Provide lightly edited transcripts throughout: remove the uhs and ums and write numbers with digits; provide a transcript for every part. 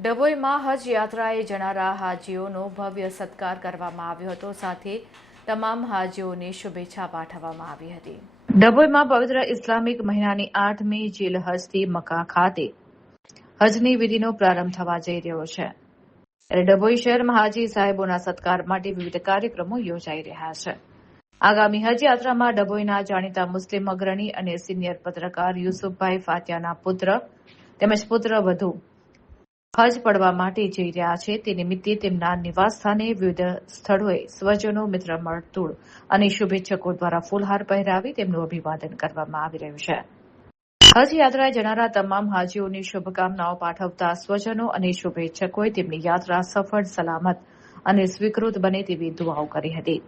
ડભોઈમાં હજ યાત્રાએ જનારા હાજીઓનો ભવ્ય સત્કાર કરવામાં આવ્યો હતો, સાથે તમામ હાજીઓને શુભેચ્છા પાઠવવામાં આવી હતી. ડભોઈમાં પવિત્ર ઇસ્લામિક મહિનાની 8મી જીલ હજથી મક્કા ખાતે હજની વિધિનો પ્રારંભ થવા જઈ રહ્યો છે. ત્યારે ડભોઈ શહેરમાં હાજી સાહેબોના સત્કાર માટે વિવિધ કાર્યક્રમો યોજાઈ રહ્યા છે. આગામી હજ યાત્રામાં ડભોઈના જાણીતા મુસ્લિમ અગ્રણી અને સિનિયર પત્રકાર યુસુફભાઈ ફાતિયાના પુત્ર તેમજ પુત્રવધુ હજ પડવા માટે જઈ રહ્યા છે. તે નિમિત્તે તેમના નિવાસસ્થાને વિવિધ સ્થળોએ સ્વજનો, મિત્ર વર્તુળ અને શુભેચ્છકો દ્વારા ફૂલહાર પહેરાવી તેમનું અભિવાદન કરવામાં આવી રહ્યું છે. હજ યાત્રાએ જનારા તમામ હાજીઓને શુભકામનાઓ પાઠવતા સ્વજનો અને શુભેચ્છકોએ તેમની યાત્રા સફળ, સલામત અને સ્વીકૃત બને તેવી દુઆઓ કરી હતી.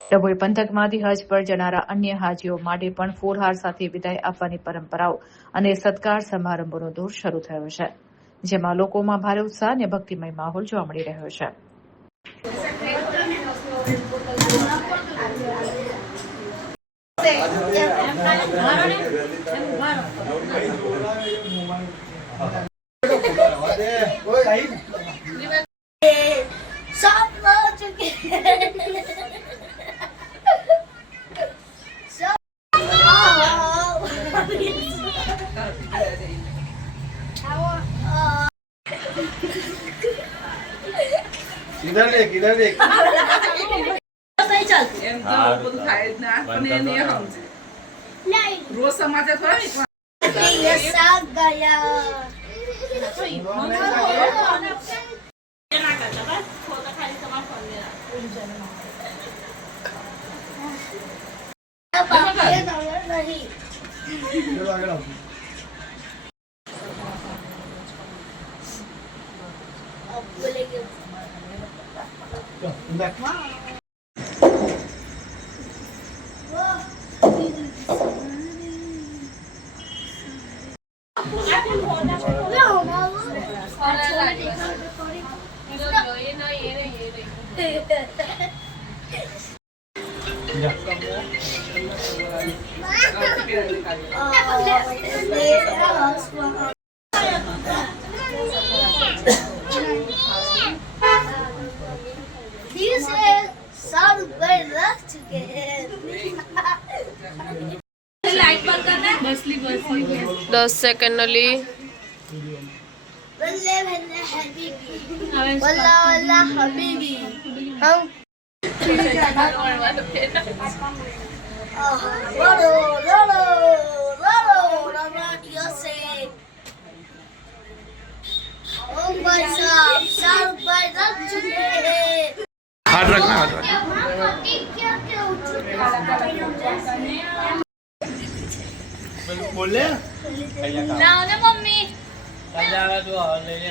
ડભોઈ પંથકમાંથી હજ પર જનારા અન્ય હાજીઓ માટે પણ ફૂલહાર સાથે વિદાય આપવાની પરંપરાઓ અને સત્કાર સમારંભોનો દોર શરૂ થયો છે, જેમાં લોકોમાં ભારે ઉત્સાહ અને ભક્તિમય માહોલ જોવા મળી રહ્યો છે. किधर देख सही चल एम तो બધું થાય જ ના પણ એને સમજે નહીં રોજ સમાચાર થોડા નહીં ये साग गया ના કરતા બસ ફોટો ખાલી તમાર ફોન લે नहीं चलो आगे आओ अब बोलेंगे बैक रख चुके हैं 10 सेकंड ली वल्ला वल्ला हबीबी वल्ला वल्ला हबीबी हम रोलो रोलो रोलो रमानिया से ओ भाई साहब शाहरुख भाई रख चुके हैं हाथ रखना हाथ रखना बोल ले लाओ ना मम्मी चल जाएगा तू और ले ले